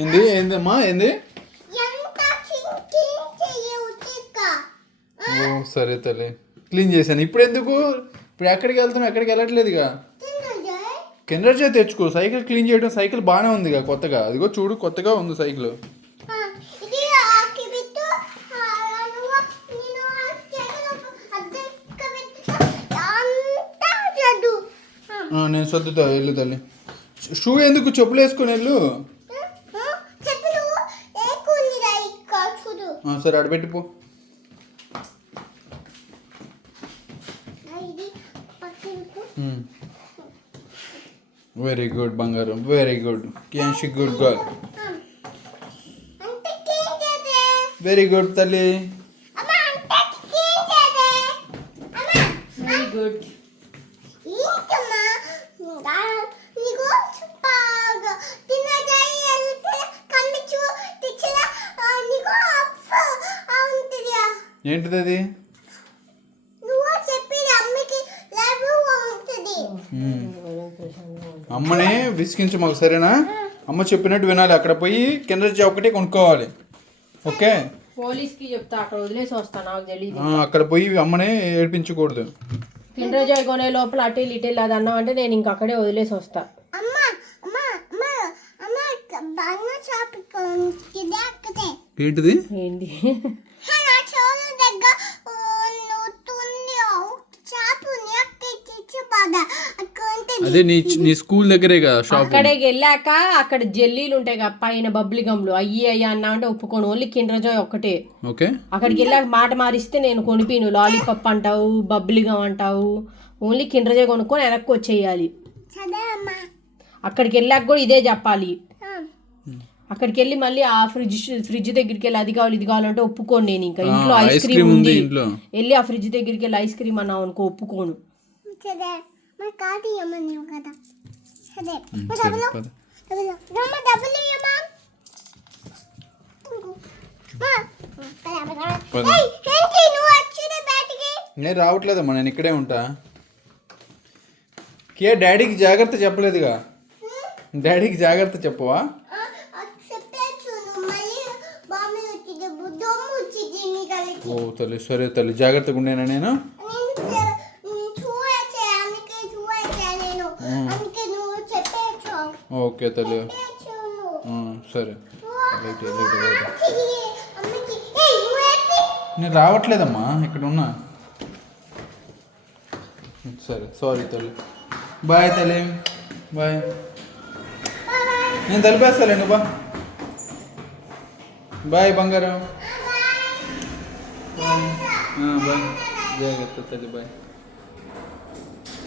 ఏంది ఏందమ్మా ఏంది? ఓ సరే తల్లి, క్లీన్ చేశాను. ఇప్పుడు ఎందుకు? ఇప్పుడు ఎక్కడికి వెళ్తున్నావు? ఎక్కడికి వెళ్ళట్లేదుగా. కిండర్ జాయ్ తెచ్చుకో. సైకిల్ క్లీన్ చేయడం, సైకిల్ బాగానే ఉందిగా కొత్తగా. అదిగో చూడు, కొత్తగా ఉంది సైకిల్. నేను సర్దుతా, వెళ్ళు తల్లి. షూ ఎందుకు? చెప్పులు వేసుకొని వెళ్ళు. సరే అడబెట్టిపో. వెరీ గుడ్ బంగారం, వెరీ గుడ్. క్యాన్షి గుడ్ గర్ల్. వెరీ గుడ్ తల్లి. Very good. ఏంటిది అది? అమ్మనే విసిగించు మాకు, సరేనా? అమ్మ చెప్పినట్టు వినాలి. అక్కడ పోయి కిండర్ జాయ్ ఒకటి కొనుక్కోవాలి. ఓకే, పోలీస్కి చెప్తా, అక్కడ వదిలేసి వస్తా. నాకు తెలియదు. అక్కడ పోయి అమ్మనే ఏడిపించకూడదు. కిండర్ జాయ్ కొనే లోపల అటు ఇటు అది అన్నావు అంటే నేను ఇంక అక్కడే వదిలేసి వస్తా. ఏంటిది? ఏంటి? అదే నీ స్కూల్ దగ్గరేగా షాప్. అక్కడికి వెళ్ళాక అక్కడ జెల్లీలు ఉంటాయి కదా పైన, బబ్లీ గమ్లు, అయ్యా అన్నా అంటే ఒప్పుకోను. ఓన్లీ కిండర్ జాయ్ ఒక్కటే. ఓకే, అక్కడికి వెళ్ళాక మాట మారిస్తే నేను కొనిపోను. లాలీపాప్ అంటావు, బబ్లీ గమ్ అంటావు. ఓన్లీ కిండర్ జాయ్ కొనుక్కొని వెనక్కి వచ్చేయాలి. అక్కడికి వెళ్ళాక కూడా ఇదే చెప్పాలి. అక్కడికి వెళ్ళి మళ్ళీ ఆ ఫ్రిడ్జ్ దగ్గరికి వెళ్ళి అది కావాలి ఇది కావాలంటే ఒప్పుకోను. నేను ఇంకా ఇంట్లో ఐస్ క్రీమ్ ఉంది, వెళ్ళి ఆ ఫ్రిడ్జ్ దగ్గరికి వెళ్ళి ఐస్ క్రీమ్ అన్నావు అనుకో, ఒప్పుకోను. నేను రావట్లేదమ్మా, నేను ఇక్కడే ఉంటా. కే డాడీకి జాగ్రత్త చెప్పలేదుగా. డాడీకి జాగ్రత్త చెప్పవా? ఓ తల్లి, సరే తల్లి, జాగ్రత్తగా ఉండేనా నేను? ఓకే తల్లి, సరే. నేను రావట్లేదమ్మా, ఇక్కడ ఉన్నా. సరే, సారీ తల్లి. బాయ్ తల్లి, బాయ్. నేను తలిపేస్తాలే, నువ్వు బా. బాయ్ బంగారం. బాయ్, జాగ్రత్త తల్లి, బాయ్.